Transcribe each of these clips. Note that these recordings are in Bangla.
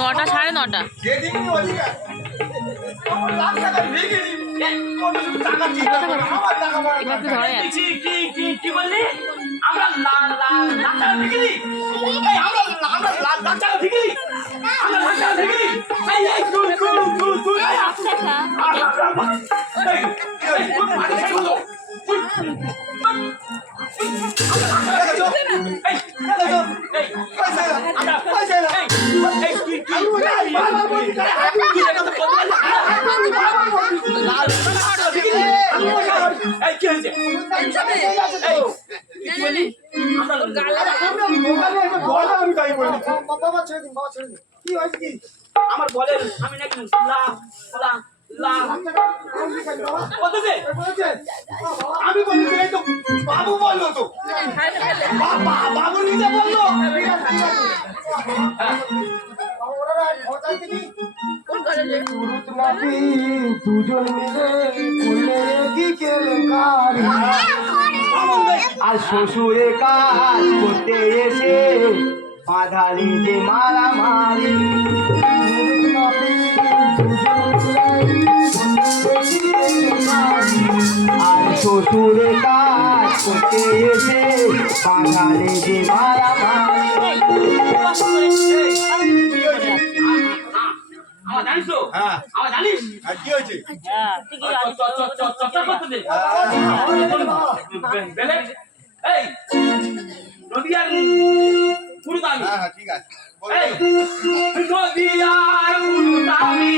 9টা 9:30। কি বললি? আমরা আমার বলেন আমি নাকি আমি বলি তো বাবু বললো তো বাবু নিজে বললো দুজন মিলে আর শ্বশুরে কাজ করতে এসে বাধালি যে মারামারি আর শ্বশুরে কাজ করতে এসে বাধালি যে মারামারি আমার জানিস তো? হ্যাঁ আমার জানিস কি হয়েছে? এই নদিয়ার পুরুদামি ঠিক আছে নদিয়ার পুরুদামি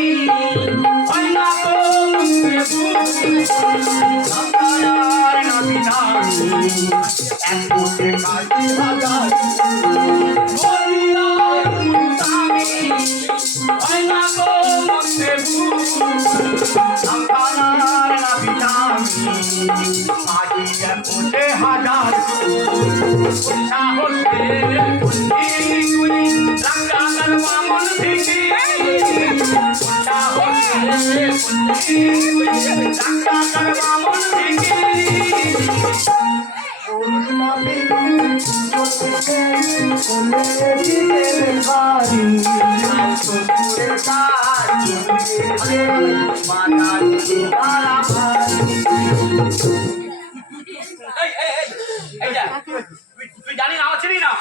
তুই জানি না আমার ছিলি না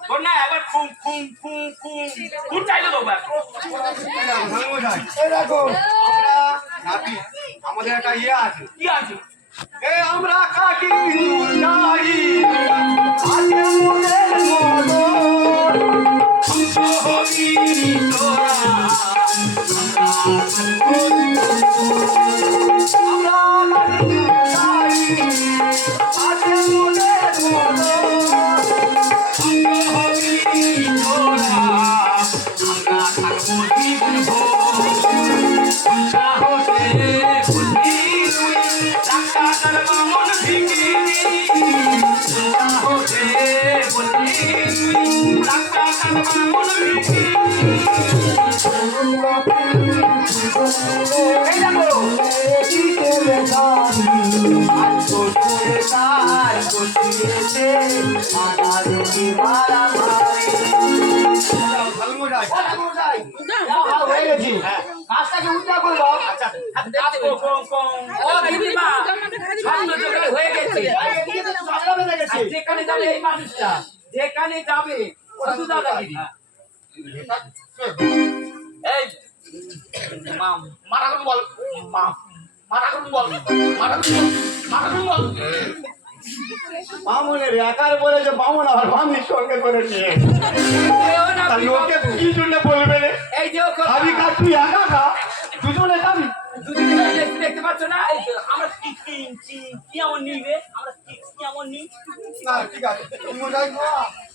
তোর না একবার খুম খুম খুম খুম খুব চাইলে দেবো আমাদের একটা ইয়ে আছে কি আছে আমরা কাটি যেখানে যাবে এই মানুষটা যেখানে যাবে এই মারা করুন বল মারা করুন বল মারা করুন বল মামুনের একার বলে যে মামুন আমার মামির সঙ্গে করে নিয়ে ওকে কি জন্য বলবে এই যে আমি কাজ তুই একা খা দুজনে খাবি দুজনে দেখতে পাচ্ছ না আমরা কি এমন নিবে আমরা কি এমন নি না ঠিক আছে তুমি যাই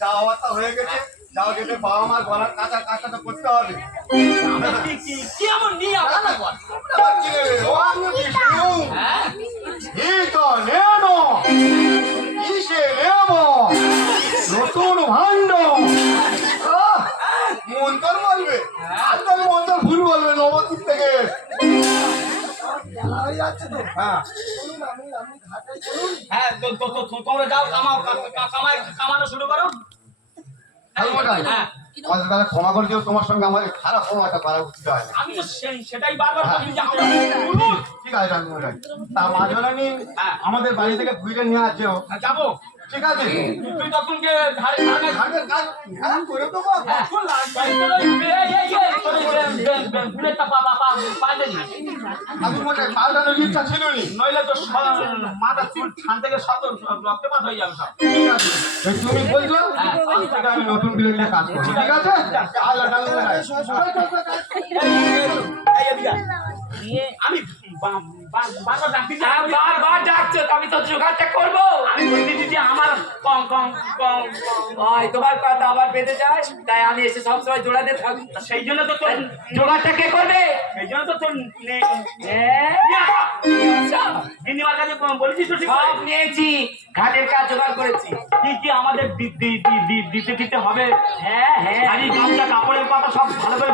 যাওয়াটা হয়ে গেছে যাও যেতে বাবা মার গলার কাজটা তো করতে হবে আমরা কি এমন নি আমরা বল কি রে ও আমি বিষ্ণু হ্যাঁ এই তো নেনো ইসে নেবো নতুন ভান্ড মন্তর বলবে আজকাল মন্তর ভুল বলবে নবদ্বীপ থেকে হ্যাঁ তোমরা যাও কামানো শুরু করো আমাদের তাহলে ক্ষমা করে দিও, তোমার সঙ্গে আমাদের খারাপ কোনো একটা করা উচিত হয় না। আমি তো সেটাই বারবার বলি যে আমরা পুরুষ। ঠিক আছে রামমোহন, তা মাজরানি আমাদের বাড়ি থেকে ঘুরে নিয়ে আসছো, যাবো। ঠিক আছে? তুই তখনকে ধারে ধারে ঘাটের কাজ হ্যাঁ করে দেবো। আমি মনে হয় পাল্টানোর ইচ্ছা ছিল নি। নইলে তো মাথা চুল ছান থেকে সব রক্তপাত হয়ে যাবে সব। ঠিক আছে, এই তুমি বলছো আজ থেকে আমি নতুন বিলে নিয়ে কাজ করছি, ঠিক আছে? আল্লাহ টাল্লা আমি বারবার ডাকছি, বারবার ডাকছো, আমি তো জোগাড়টা করবো। আমি বলতেছি যে আমার কম কম কম ওই তোমার কথা আবার বেঁধে যায়, তাই আমি এসে সবসময় জোড়াতে থাকি। সেই জন্য তো তোর জোগাড়টা কে করবে? সেই জন্য তো তোর আচ্ছা, দিদিমার কাছে বলেছিস তো ঠিক সব নিয়েছি, ঘাটের কাজ জোগাড় করেছি। কি কি আমাদের দিতে দিতে হবে। হ্যাঁ হ্যাঁ, শাড়ি গামছা কাপড়ের কথা সব ভালো করে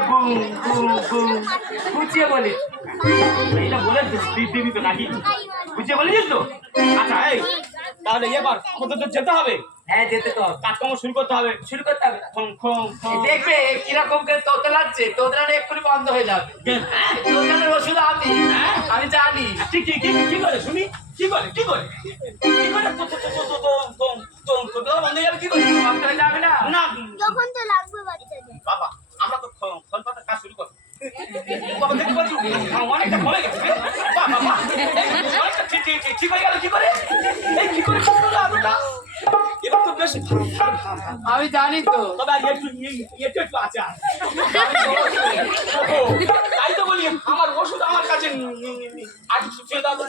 গুছিয়ে বলি। এইটা বলে দিবি তো নাকি বুঝিয়ে বলেছিস তো? আচ্ছা এই তাহলে এবার আমাদের তো যেতে হবে, হ্যাঁ যেতে তো হবে, কাজকর্ম শুরু করতে হবে। শুরু করতে হবে। এই দেখবে কিরকম করে তোতলাচ্ছে, তোতলাটা এক্ষুনি বন্ধ হয়ে যাবে। তোতলানোর ওষুধ আমি জানি। কি কি কি কি করে শুনি, কি করে কি করে কি করে বন্ধ হয়ে যাবে, কি করে বন্ধ হয়ে যাবে না। না যখন তো লাগবে বাড়িতে যাই। বাবা আমরা তো ফল পাতা কাজ শুরু করবো। বাবা দেখতে পাচ্ছি অনেকটা কমে গেছে। বাবা অনেকটা ঠিক হয়ে গেল কি করে, এই কি করে আলুটা এবার তো বেশ আমি জানি তো। তবে আর একটু একটু আছে আর। তাই তো বলি আমার ওষুধ আমার কাছে আর কিছু ছেড়ে দাও তো।